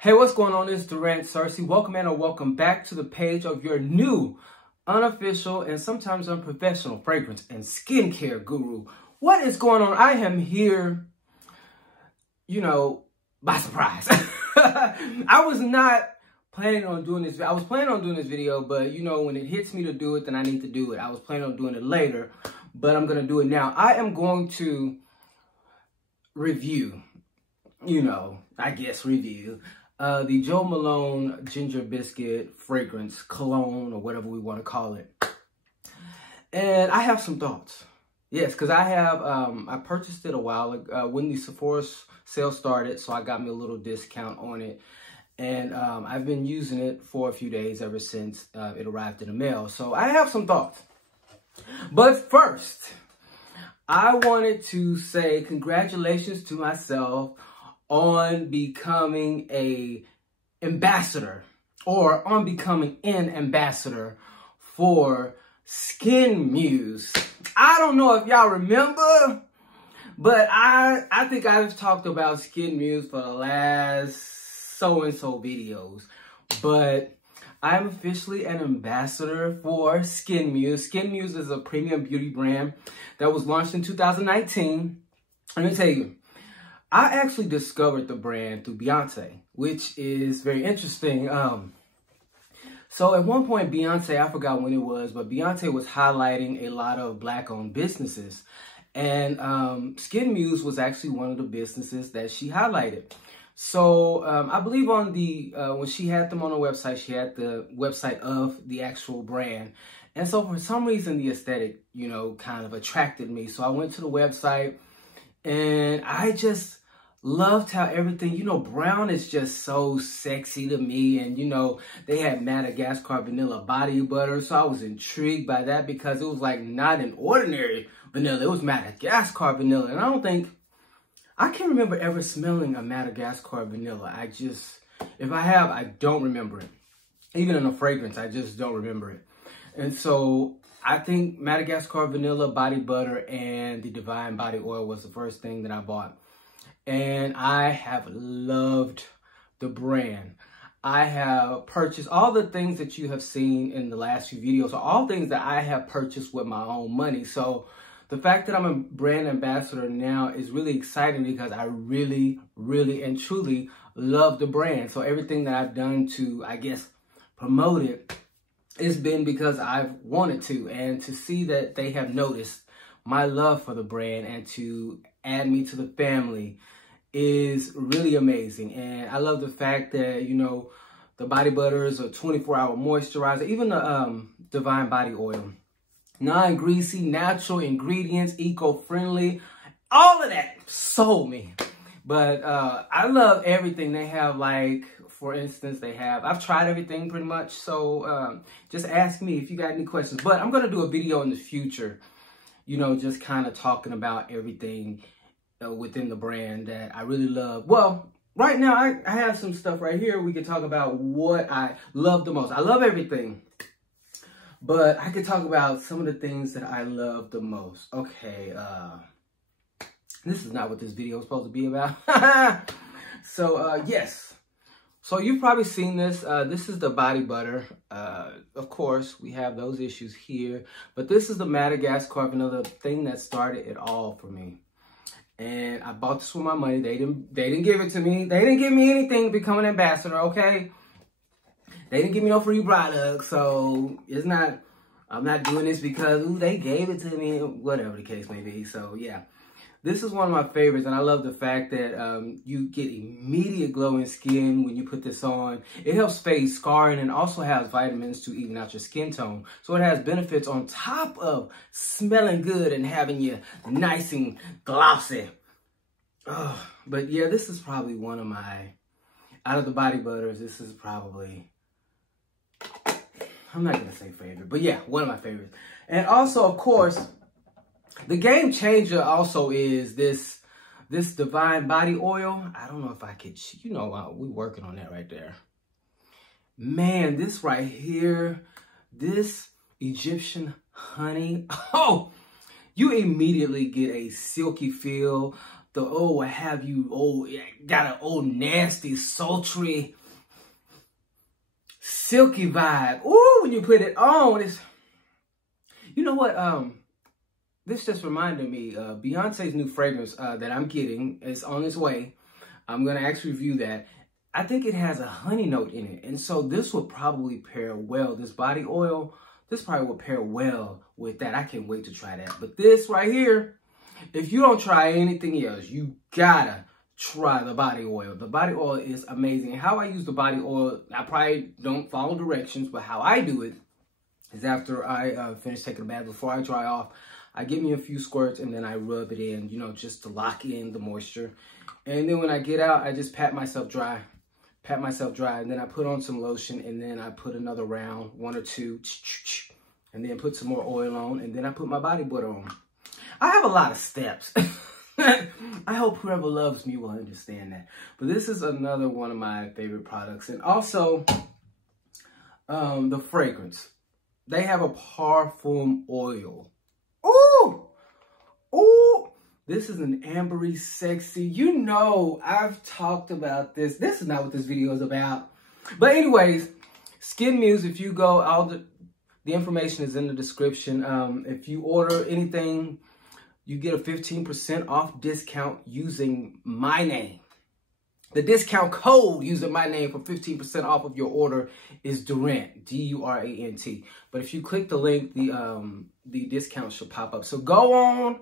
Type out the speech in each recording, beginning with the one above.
Hey, what's going on? It's Durant Cersei. Welcome and welcome back to the page of your new, unofficial, and sometimes unprofessional fragrance and skincare guru. What is going on? I am here, by surprise. I was not planning on doing this. I was planning on doing this video, but when it hits me to do it, then I need to do it. I was planning on doing it later, but I'm going to do it now. I am going to review, review the Joe Malone Ginger Biscuit fragrance, cologne, or whatever we want to call it. And I have some thoughts. Yes, because I purchased it a while ago when the Sephora sale started, so I got me a little discount on it. And I've been using it for a few days ever since it arrived in the mail. So I have some thoughts. But first, I wanted to say congratulations to myself on becoming an ambassador for Skin Muse. I don't know if y'all remember, but I think I've talked about Skin Muse for the last so-and-so videos, but I'm officially an ambassador for Skin Muse. Skin Muse is a premium beauty brand that was launched in 2019. Let me tell you, I actually discovered the brand through Beyonce, which is very interesting. So at one point, Beyonce, I forgot when it was, but Beyonce was highlighting a lot of Black-owned businesses. And Skin Muse was actually one of the businesses that she highlighted. So I believe on the, when she had them on her website, she had the website of the actual brand. And so for some reason, the aesthetic, kind of attracted me. So I went to the website and I just loved how everything, brown is just so sexy to me. And, they had Madagascar vanilla body butter. So I was intrigued by that because it was like not an ordinary vanilla. It was Madagascar vanilla. And I can't remember ever smelling a Madagascar vanilla. If I have, I don't remember it. Even in a fragrance, I just don't remember it. And so I think Madagascar vanilla body butter and the Divine body oil was the first thing that I bought. And I have loved the brand. I have purchased all the things that you have seen in the last few videos, are all things that I have purchased with my own money. So the fact that I'm a brand ambassador now is really exciting because I really, really and truly love the brand. So everything that I've done to, promote it, it's been because I've wanted to. And to see that they have noticed my love for the brand and to add me to the family is really amazing. And I love the fact that, the body butter is a 24-hour moisturizer, even the Divine body oil. Non-greasy, natural ingredients, eco-friendly, all of that sold me. But I love everything they have. Like, for instance, I've tried everything pretty much. So just ask me if you got any questions. But I'm going to do a video in the future, just kind of talking about everything within the brand that I really love. Well, right now I have some stuff right here. We can talk about what I love the most. I love everything, but I could talk about some of the things that I love the most. Okay, this is not what this video is supposed to be about. So, yes. So you've probably seen this. This is the body butter. Of course, we have those issues here. But this is the Madagascar vanilla, thing that started it all for me. And I bought this with my money. They didn't give it to me. They didn't give me anything to become an ambassador, okay? They didn't give me no free product. So I'm not doing this because, ooh, they gave it to me. Whatever the case may be. So, yeah. This is one of my favorites, and I love the fact that you get immediate glowing skin when you put this on. It helps fade scarring and also has vitamins to even out your skin tone. So it has benefits on top of smelling good and having you nice and glossy. Oh, but yeah, this is probably one of my, out of the body butters, this is probably, I'm not going to say favorite, but yeah, one of my favorites. And also, of course, the game changer also is this Divine body oil. I don't know if I could, we're working on that right there. Man, this right here, this Egyptian honey. Oh, you immediately get a silky feel. will have you, got an old nasty, sultry, silky vibe. Ooh, when you put it on, it's, you know what, this just reminded me, Beyonce's new fragrance that I'm getting is on its way. I'm going to actually review that. I think it has a honey note in it. And so this will probably pair well. This body oil, this probably will pair well with that. I can't wait to try that. But this right here, if you don't try anything else, you gotta try the body oil. The body oil is amazing. How I use the body oil, I probably don't follow directions, but how I do it is after I finish taking a bath, before I dry off, I give me a few squirts and then I rub it in, you know, just to lock in the moisture. And then when I get out, I just pat myself dry, and then I put on some lotion, and then I put another round, 1 or 2, and then put some more oil on, and then I put my body butter on. I have a lot of steps. I hope whoever loves me will understand that. But this is another one of my favorite products. And also, the fragrance. They have a parfum oil. Ooh! Ooh! This is an ambery, sexy. You know, I've talked about this. This is not what this video is about. But anyways, Skin Muse, if you go, all the information is in the description. If you order anything, you get a 15% off discount using my name. The discount code using my name for 15% off of your order is Durant, D-U-R-A-N-T. But if you click the link, the discount should pop up. So go on,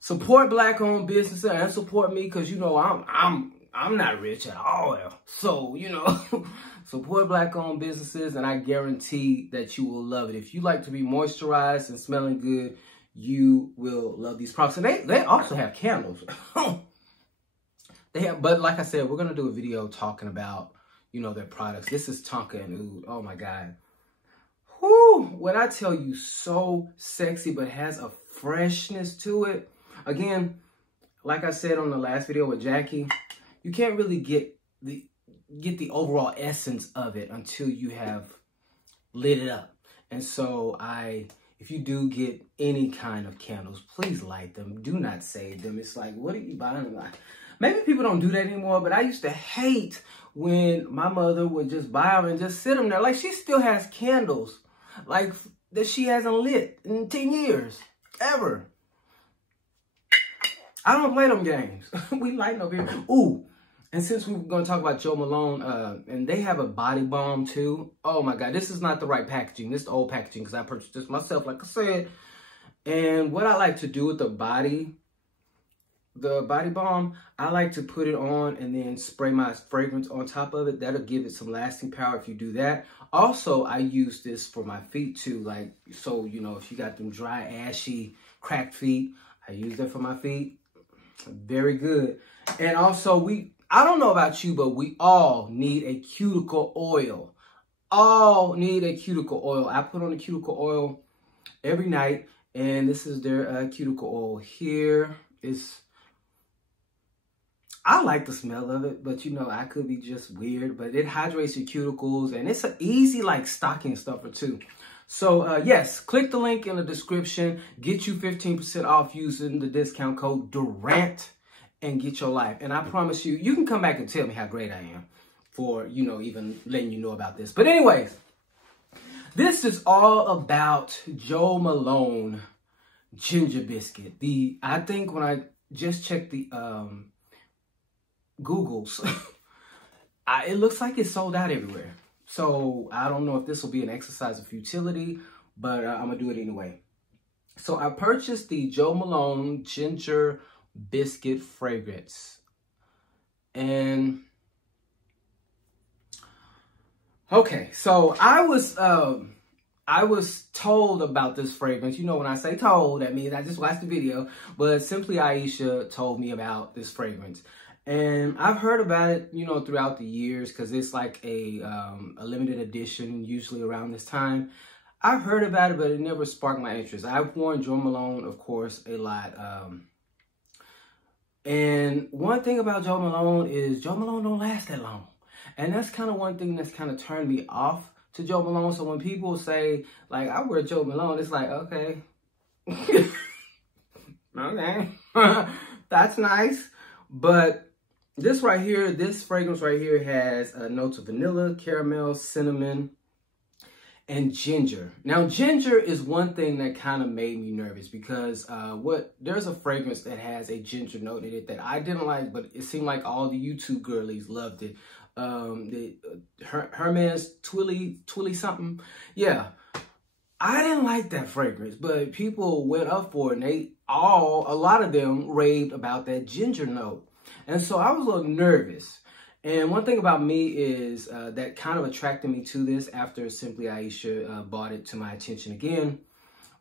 support Black-owned businesses and support me, because you know I'm not rich at all. So you know, support Black-owned businesses, and I guarantee that you will love it. If you like to be moisturized and smelling good, you will love these products. And they also have candles. But like I said, we're gonna do a video talking about, you know, their products. This is Tonka and Oud. Oh my God. Whoo! When I tell you, so sexy, but has a freshness to it. Again, like I said on the last video with Jackie, you can't really get the overall essence of it until you have lit it up. And so if you do get any kind of candles, please light them. Do not save them. It's like, what are you buying? Maybe people don't do that anymore, but I used to hate when my mother would just buy them and just sit them there. Like, she still has candles, like, that she hasn't lit in 10 years, ever. I don't play them games. We light up here. Ooh, and since we're going to talk about Jo Malone, and they have a body balm too. Oh my God, this is not the right packaging. This is the old packaging, because I purchased this myself, like I said. And what I like to do with the body balm, I like to put it on and then spray my fragrance on top of it. That'll give it some lasting power if you do that. Also, I use this for my feet too. Like, so, you know, if you got them dry, ashy, cracked feet, I use that for my feet. Very good. And also, I don't know about you, but we all need a cuticle oil. All need a cuticle oil. I put on a cuticle oil every night, and this is their cuticle oil here. I like the smell of it, but you know, I could be just weird, but it hydrates your cuticles, and it's an easy, like, stocking stuffer too. So yes, click the link in the description, get you 15% off using the discount code Durant, and get your life. And I promise you, you can come back and tell me how great I am for, you know, even letting you know about this. But anyways, this is all about Jo Malone Ginger Biscuit. I think when I just checked the Googles, it looks like it's sold out everywhere. So I don't know if this will be an exercise of futility, but I'm gonna do it anyway. So I purchased the Jo Malone Ginger Biscuit fragrance, and okay, so I was told about this fragrance. You know, when I say told, that means I just watched the video, but Simply Aisha told me about this fragrance. And I've heard about it, you know, throughout the years, because it's like a limited edition, usually around this time. I've heard about it, but it never sparked my interest. I've worn Jo Malone, of course, a lot. And one thing about Jo Malone is Jo Malone don't last that long. And that's kind of one thing that's kind of turned me off to Jo Malone. So when people say, like, I wear Jo Malone, it's like, okay. Okay. That's nice. But this right here, this fragrance right here has notes of vanilla, caramel, cinnamon, and ginger. Now, ginger is one thing that kind of made me nervous because there's a fragrance that has a ginger note in it that I didn't like, but it seemed like all the YouTube girlies loved it. Hermes Twilly something. Yeah, I didn't like that fragrance, but people went up for it, and a lot of them raved about that ginger note. And so I was a little nervous. And one thing about me is that kind of attracted me to this after Simply Aisha brought it to my attention again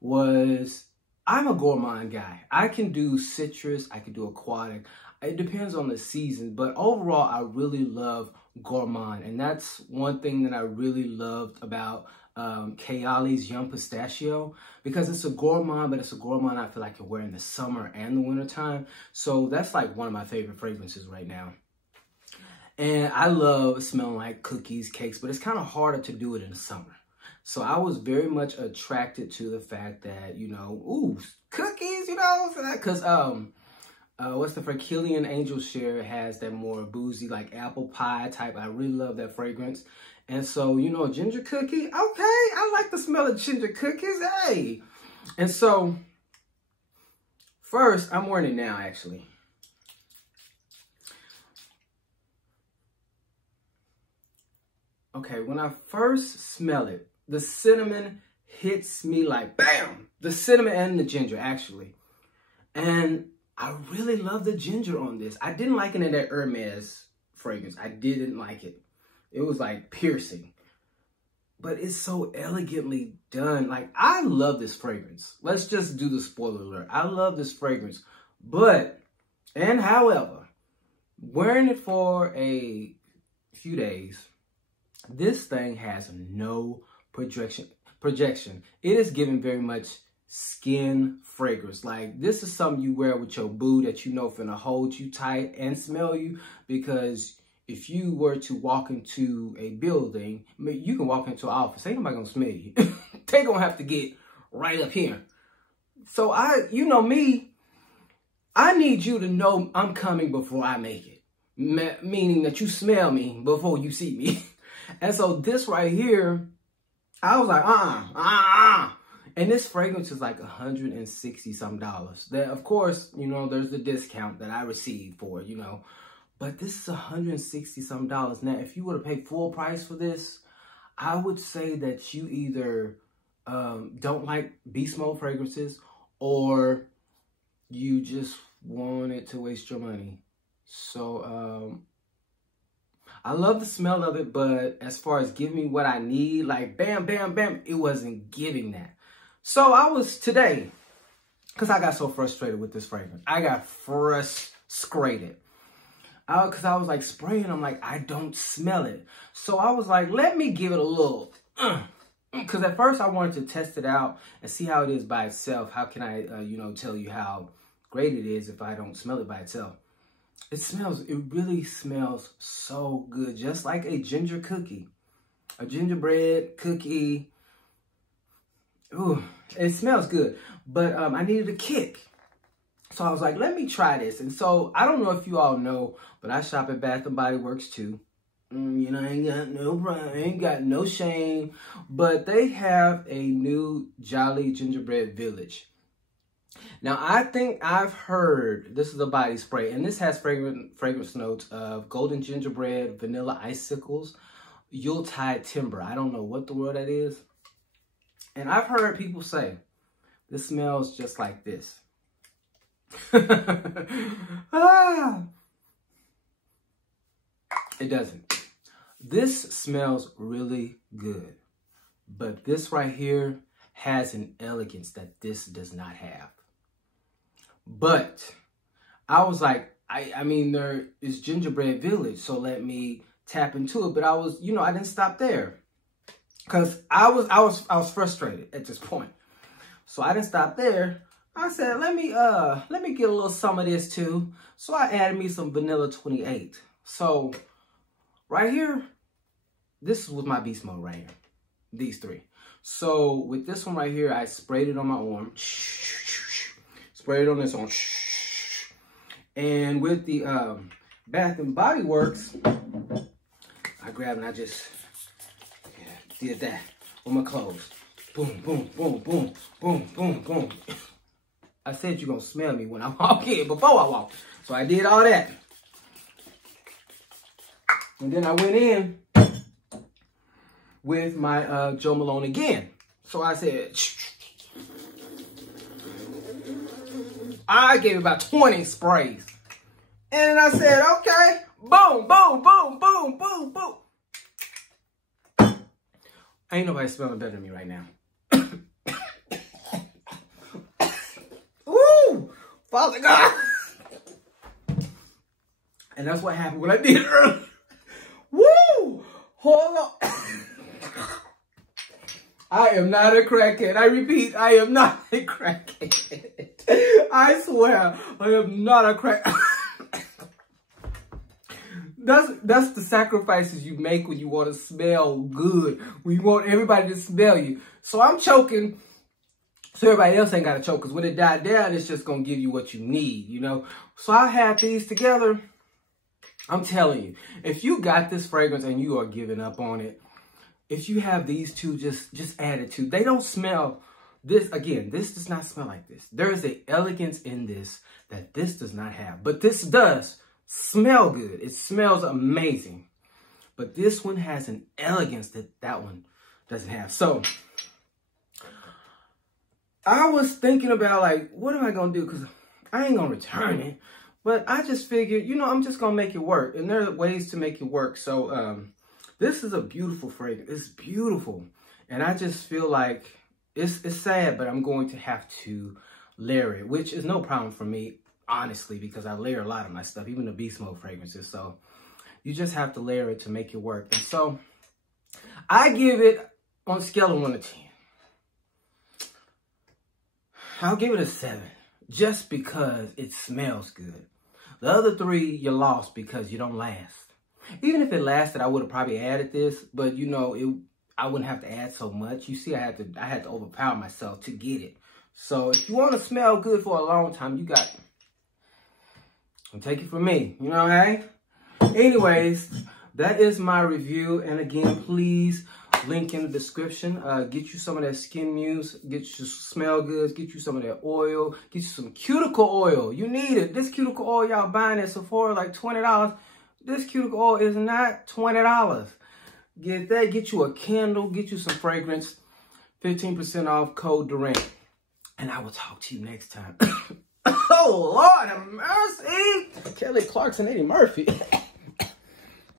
was I'm a gourmand guy. I can do citrus, I can do aquatic. It depends on the season, but overall I really love gourmand. And that's one thing that I really loved about Kayali's Young Pistachio, because it's a gourmand, but it's a gourmand I feel like I can wear in the summer and the winter time. So that's like one of my favorite fragrances right now. And I love smelling like cookies, cakes, but it's kind of harder to do it in the summer. So I was very much attracted to the fact that, you know, ooh, cookies, you know, because what's the fragrance? Killian Angel Share has that more boozy, like apple pie type. I really love that fragrance. And so, you know, a ginger cookie, okay, I like the smell of ginger cookies, hey. And so, first, I'm wearing it now, actually. Okay, when I first smell it, the cinnamon hits me like bam! The cinnamon and the ginger, actually. And I really love the ginger on this. I didn't like it in that Hermes fragrance. I didn't like it. It was like piercing. But it's so elegantly done. Like, I love this fragrance. Let's just do the spoiler alert. I love this fragrance. But, and however, wearing it for a few days, this thing has no projection. It is giving very much skin fragrance. Like, this is something you wear with your boo that you know finna hold you tight and smell you, because if you were to walk into a building, I mean, you can walk into an office, ain't nobody gonna smell you. They gonna have to get right up here. So you know me, I need you to know I'm coming before I make it. Meaning that you smell me before you see me. And so this right here, I was like, And this fragrance is like $160 some. That, of course, you know, there's the discount that I received for it, you know. But this is $160 some. Now, if you were to pay full price for this, I would say that you either don't like beast mode fragrances, or you just wanted to waste your money. So, I love the smell of it, but as far as giving me what I need, like bam, bam, bam, it wasn't giving that. So I was today, because I got so frustrated with this fragrance. I got frustrated. Because I was like spraying, I'm like, I don't smell it. So I was like, let me give it a little, because at first I wanted to test it out and see how it is by itself. How can I, you know, tell you how great it is if I don't smell it by itself? It really smells so good. Just like a ginger cookie, a gingerbread cookie. Ooh, it smells good. But I needed a kick. So I was like, let me try this. And so I don't know if you all know, but I shop at Bath & Body Works too. You know, I ain't got no shame. But they have a new Jolly Gingerbread Village. Now, I think I've heard, this is a body spray, and this has fragrance notes of golden gingerbread, vanilla icicles, Yuletide timber. I don't know what the word that is. And I've heard people say, this smells just like this. It doesn't. This smells really good. But this right here has an elegance that this does not have. But I was like, I mean, there is Gingerbread Village, so let me tap into it. But I was, you know, I didn't stop there, because I was frustrated at this point. So I didn't stop there. I said, let me get a little some of this too. So I added me some Vanilla 28. So right here, this was my beast mode right here. These three. So with this one right here, I sprayed it on my arm. Sprayed it on this arm. And with the Bath and Body Works, I grabbed and I just did that with my clothes. Boom, boom, boom, boom, boom, boom, boom. I said you're gonna smell me when I walk in, before I walk. So I did all that. And then I went in with my Joe Malone again. So I said, I gave about 20 sprays. And then I said, okay, boom, boom, boom, boom, boom, boom. Ain't nobody smelling better than me right now. Woo! Father God. And that's what happened when I did it earlier. Woo! Hold on. I am not a crackhead. I repeat, I am not a crackhead. I swear, I am not a crackhead. That's the sacrifices you make when you want to smell good. When you want everybody to smell you. So I'm choking, so everybody else ain't got to choke. Because when it died down, it's just going to give you what you need, you know. So I had these together. I'm telling you, if you got this fragrance and you are giving up on it, if you have these two, just add it to. They don't smell this. Again, this does not smell like this. There is an elegance in this that this does not have. But this does smell good. It smells amazing. But this one has an elegance that that one doesn't have. So I was thinking about, like, what am I going to do? Because I ain't going to return it. But I just figured, you know, I'm just going to make it work. And there are ways to make it work. So this is a beautiful fragrance. It's beautiful. And I just feel like it's sad, but I'm going to have to layer it, which is no problem for me, honestly, because I layer a lot of my stuff, even the beast mode fragrances. So you just have to layer it to make it work. And so I give it, on a scale of 1 to 10, I'll give it a 7, just because it smells good. The other 3, you lost because you don't last. Even if it lasted, I would have probably added this, but you know, I wouldn't have to add so much. You see, I had to overpower myself to get it. So if you want to smell good for a long time, you got, and take it from me, you know, hey? Anyways, that is my review. And again, please, link in the description. Get you some of that Skin Muse. Get you smell goods. Get you some of that oil. Get you some cuticle oil. You need it. This cuticle oil y'all buying at Sephora like $20. This cuticle oil is not $20. Get that. Get you a candle. Get you some fragrance. 15% off, code Durant. And I will talk to you next time. Oh, Lord have mercy. Kelly Clarkson, Eddie Murphy.